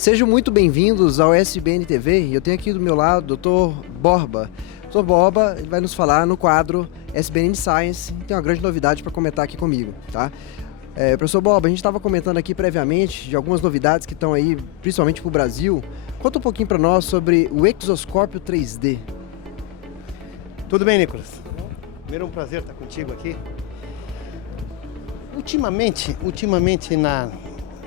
Sejam muito bem-vindos ao SBN TV e eu tenho aqui do meu lado o Dr. Borba. O Dr. Borba ele vai nos falar no quadro SBN Science, tem uma grande novidade para comentar aqui comigo, tá? Professor Borba, a gente estava comentando aqui previamente de algumas novidades que estão aí, principalmente para o Brasil. Conta um pouquinho para nós sobre o exoscópio 3D. Tudo bem, Nicolas? Primeiro é um prazer estar contigo aqui. Ultimamente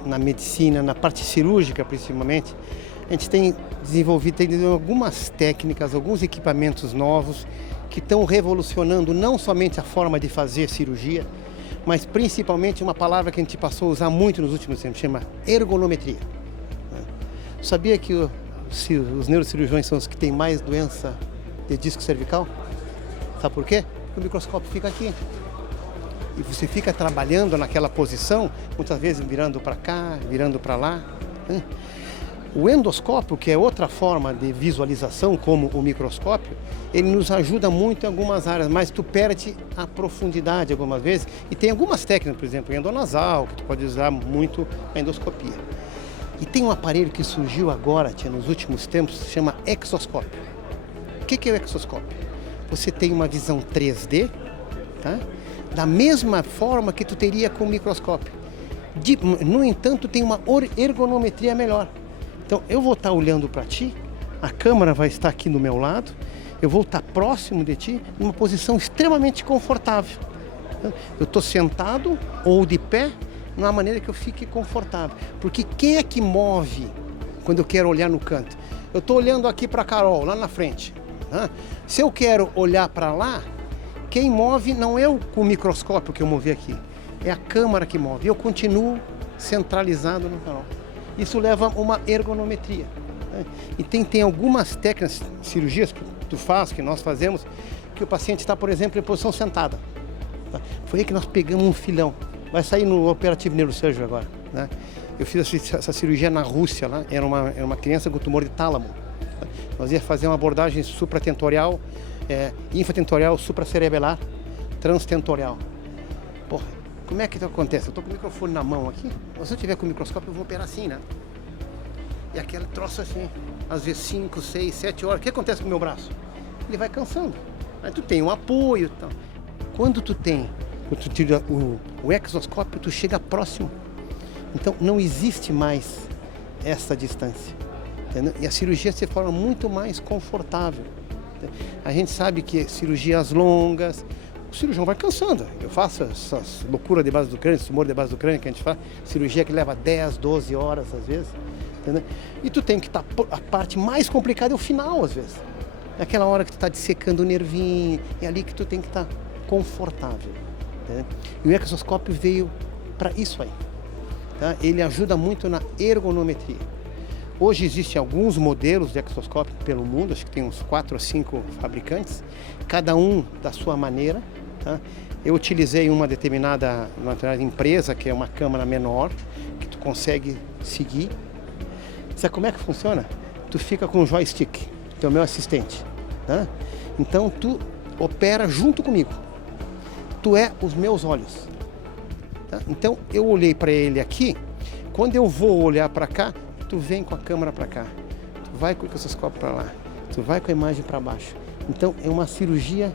na medicina, na parte cirúrgica principalmente, a gente tem desenvolvido algumas técnicas, alguns equipamentos novos que estão revolucionando não somente a forma de fazer cirurgia, mas principalmente uma palavra que a gente passou a usar muito nos últimos tempos, chama ergonometria. Sabia que os neurocirurgiões são os que têm mais doença de disco cervical? Sabe por quê? Porque o microscópio fica aqui. E você fica trabalhando naquela posição, muitas vezes virando para cá, virando para lá. O endoscópio, que é outra forma de visualização, como o microscópio, ele nos ajuda muito em algumas áreas, mas tu perde a profundidade algumas vezes. E tem algumas técnicas, por exemplo, endonasal, que tu pode usar muito a endoscopia. E tem um aparelho que surgiu agora, nos últimos tempos, se chama exoscópio. O que é o exoscópio? Você tem uma visão 3D, tá? Da mesma forma que tu teria com o microscópio. No entanto, tem uma ergonometria melhor. Então, eu vou estar olhando para ti, a câmera vai estar aqui do meu lado, eu vou estar próximo de ti, numa posição extremamente confortável. Eu estou sentado ou de pé, de uma maneira que eu fique confortável. Porque quem é que move quando eu quero olhar no canto? Eu estou olhando aqui para a Carol, lá na frente. Se eu quero olhar para lá, quem move não é com o microscópio que eu movi aqui, é a câmera que move. Eu continuo centralizado no canal. Isso leva a uma ergonometria. E tem algumas técnicas, cirurgias que tu faz, que nós fazemos, que o paciente está, por exemplo, em posição sentada. Foi aí que nós pegamos um filão. Vai sair no Operative Neurosurgery agora. Eu fiz essa cirurgia na Rússia, lá. Era uma criança com tumor de tálamo. Nós ia fazer uma abordagem supratentorial, infatentorial, supracerebelar, transtentorial. Porra, como é que isso acontece? Eu estou com o microfone na mão aqui, se eu tiver com o microscópio eu vou operar assim, né? E aquele troço assim, às vezes 5, 6, 7 horas. O que acontece com o meu braço? Ele vai cansando. Aí tu tem um apoio e tal. Quando tu tira o exoscópio, tu chega próximo. Então não existe mais essa distância. Entendeu? E a cirurgia se forma muito mais confortável. A gente sabe que cirurgias longas, o cirurgião vai cansando. Eu faço essas loucuras de base do crânio, esse tumor de base do crânio que a gente faz, cirurgia que leva 10, 12 horas às vezes. Entendeu? E tu tem que estar, a parte mais complicada é o final às vezes. É aquela hora que tu está dissecando o nervinho, é ali que tu tem que estar confortável. Entendeu? E o exoscópio veio para isso aí. Tá? Ele ajuda muito na ergonometria. Hoje existem alguns modelos de exoscópio pelo mundo, acho que tem uns 4 ou 5 fabricantes, cada um da sua maneira. Tá? Eu utilizei uma determinada empresa, que é uma câmera menor, que tu consegue seguir. Sabe como é que funciona? Tu fica com o joystick, tu é o meu assistente. Tá? Então tu opera junto comigo. Tu é os meus olhos. Tá? Então eu olhei para ele aqui, quando eu vou olhar para cá, tu vem com a câmera para cá, tu vai com o exoscópio para lá, tu vai com a imagem para baixo. Então é uma cirurgia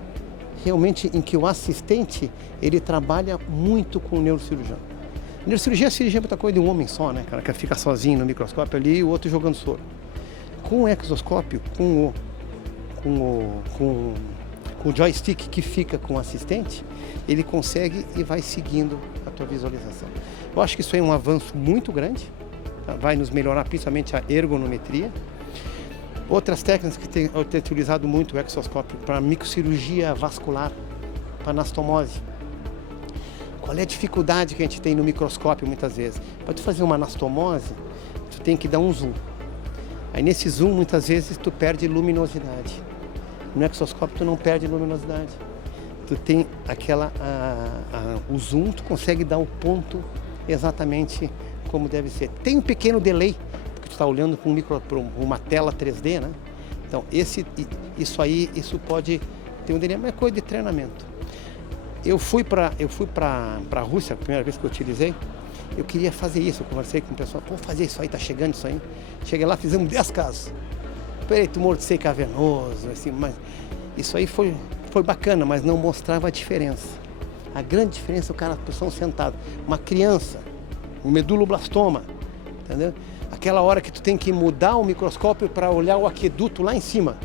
realmente em que o assistente ele trabalha muito com o neurocirurgião. Neurocirurgia é cirurgia muita coisa de um homem só, né, cara, que fica sozinho no microscópio ali e o outro jogando soro. Com o exoscópio, com o joystick que fica com o assistente, ele consegue e vai seguindo a tua visualização. Eu acho que isso é um avanço muito grande. Vai nos melhorar principalmente a ergonometria. Outras técnicas que tem utilizado muito o exoscópio para microcirurgia vascular, para anastomose. Qual é a dificuldade que a gente tem no microscópio muitas vezes? Para tu fazer uma anastomose, tu tem que dar um zoom. Aí nesse zoom muitas vezes tu perde luminosidade. No exoscópio tu não perde luminosidade. Tu tem o zoom, tu consegue dar o ponto exatamente como deve ser. Tem um pequeno delay, porque tu está olhando para uma tela 3D, né? Então, isso pode ter um delay, mas é coisa de treinamento. Eu fui para a Rússia, a primeira vez que eu utilizei, eu queria fazer isso, eu conversei com o pessoal, pô, fazer isso aí, tá chegando isso aí. Cheguei lá, fizemos 10 casos. Operei tumor de seio cavernoso, assim, mas isso aí foi bacana, mas não mostrava a diferença. A grande diferença é o cara, a pessoa sentada, uma criança, um meduloblastoma, entendeu? Aquela hora que tu tem que mudar o microscópio para olhar o aqueduto lá em cima.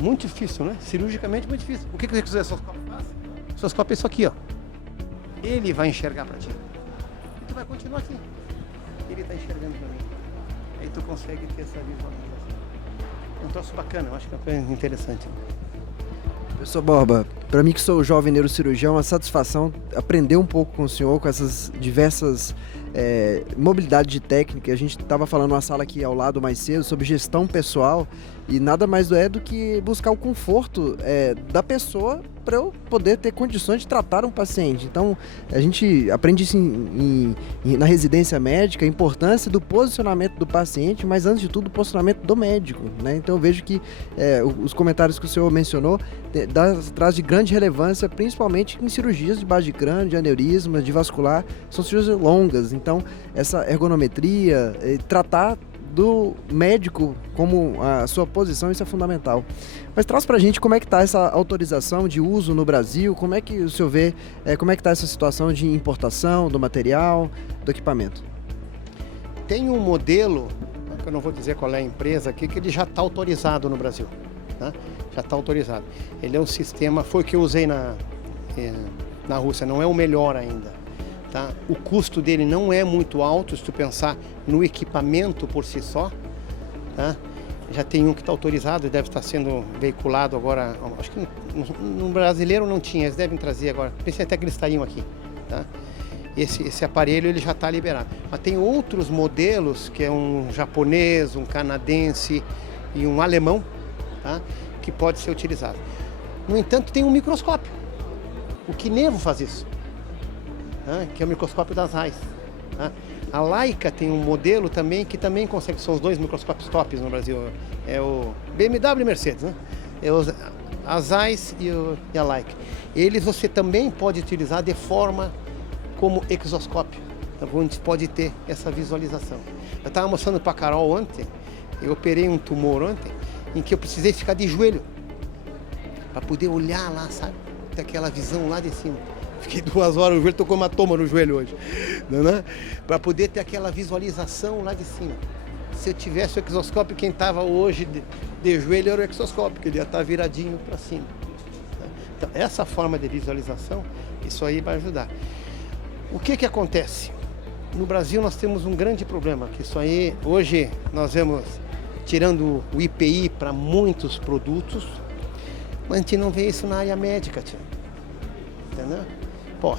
Muito difícil, né? Cirurgicamente muito difícil. O que o exoscópio faz? O exoscópio é isso aqui, ó. Ele vai enxergar para ti. E tu vai continuar aqui. Ele está enxergando para mim. Aí tu consegue ter essa visualização. É um troço bacana, eu acho que é uma coisa interessante. Professor Borba, para mim que sou jovem neurocirurgião, é uma satisfação aprender um pouco com o senhor, com essas diversas mobilidade de técnica. A gente estava falando numa sala aqui ao lado mais cedo sobre gestão pessoal e nada mais é do que buscar o conforto da pessoa para eu poder ter condições de tratar um paciente. Então, a gente aprende isso na residência médica, a importância do posicionamento do paciente, mas antes de tudo, o posicionamento do médico, né? Então, eu vejo que os comentários que o senhor mencionou traz de grande relevância, principalmente em cirurgias de base de crânio, de aneurisma, de vascular, são cirurgias longas. Então, essa ergonometria, tratar do médico como a sua posição, isso é fundamental. Mas traz pra gente como é que tá essa autorização de uso no Brasil, como é que o senhor vê, como é que tá essa situação de importação do material, do equipamento? Tem um modelo, que eu não vou dizer qual é a empresa aqui, que ele já está autorizado no Brasil, né? Já está autorizado. Ele é um sistema, foi o que eu usei na Rússia, não é o melhor ainda. Tá? O custo dele não é muito alto, se tu pensar no equipamento por si só. Tá? Já tem um que está autorizado, deve estar sendo veiculado agora. Acho que no brasileiro não tinha, eles devem trazer agora. Pensei até que eles estariam aqui. Tá? Esse aparelho ele já está liberado. Mas tem outros modelos, que é um japonês, um canadense e um alemão, tá? Que pode ser utilizado. No entanto, tem um microscópio. O Kinevo faz isso. Que é o microscópio das RAIs. A Leica tem um modelo também que também consegue, são os dois microscópios tops no Brasil, é o BMW e Mercedes, né? A Zeiss e a Leica. Eles você também pode utilizar de forma como exoscópio, onde pode ter essa visualização. Eu estava mostrando para a Carol ontem, eu operei um tumor ontem, em que eu precisei ficar de joelho, para poder olhar lá, sabe, ter aquela visão lá de cima. Fiquei 2 horas, o joelho, tô com hematoma no joelho hoje, né? Para poder ter aquela visualização lá de cima. Se eu tivesse o exoscópio, quem estava hoje de joelho era o exoscópio, que ele ia estar viradinho para cima. Então, essa forma de visualização, isso aí vai ajudar. O que acontece? No Brasil nós temos um grande problema, que isso aí, hoje nós vemos tirando o IPI para muitos produtos, mas a gente não vê isso na área médica, tia. Entendeu? Pô,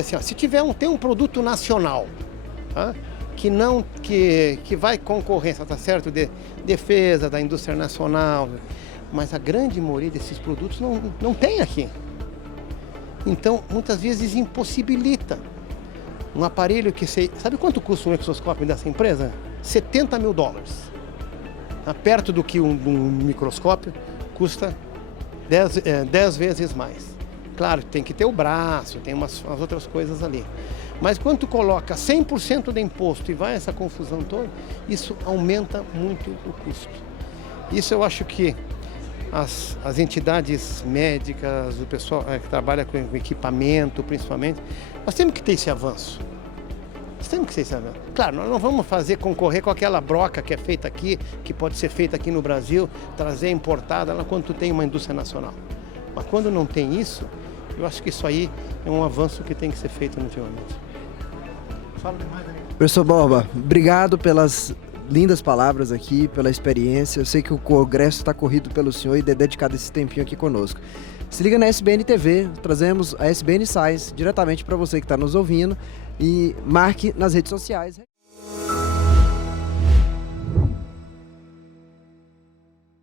assim, ó, se tem um produto nacional, tá? que vai concorrência, tá certo? De defesa da indústria nacional, mas a grande maioria desses produtos não tem aqui. Então, muitas vezes impossibilita um aparelho que sabe quanto custa um exoscópio dessa empresa? $70 mil. Perto do que um microscópio custa 10 vezes mais. Claro, tem que ter o braço, tem umas outras coisas ali. Mas quando tu coloca 100% de imposto e vai essa confusão toda, isso aumenta muito o custo. Isso eu acho que as entidades médicas, o pessoal que trabalha com equipamento, principalmente, nós temos que ter esse avanço. Nós temos que ter esse avanço. Claro, nós não vamos concorrer com aquela broca que é feita aqui, que pode ser feita aqui no Brasil, trazer importada lá quando tu tem uma indústria nacional. Mas quando não tem isso, eu acho que isso aí é um avanço que tem que ser feito ultimamente. Fala demais, amigo. Professor Borba, obrigado pelas lindas palavras aqui, pela experiência. Eu sei que o congresso está corrido pelo senhor e dedicado esse tempinho aqui conosco. Se liga na SBN TV, trazemos a SBN Science diretamente para você que está nos ouvindo e marque nas redes sociais.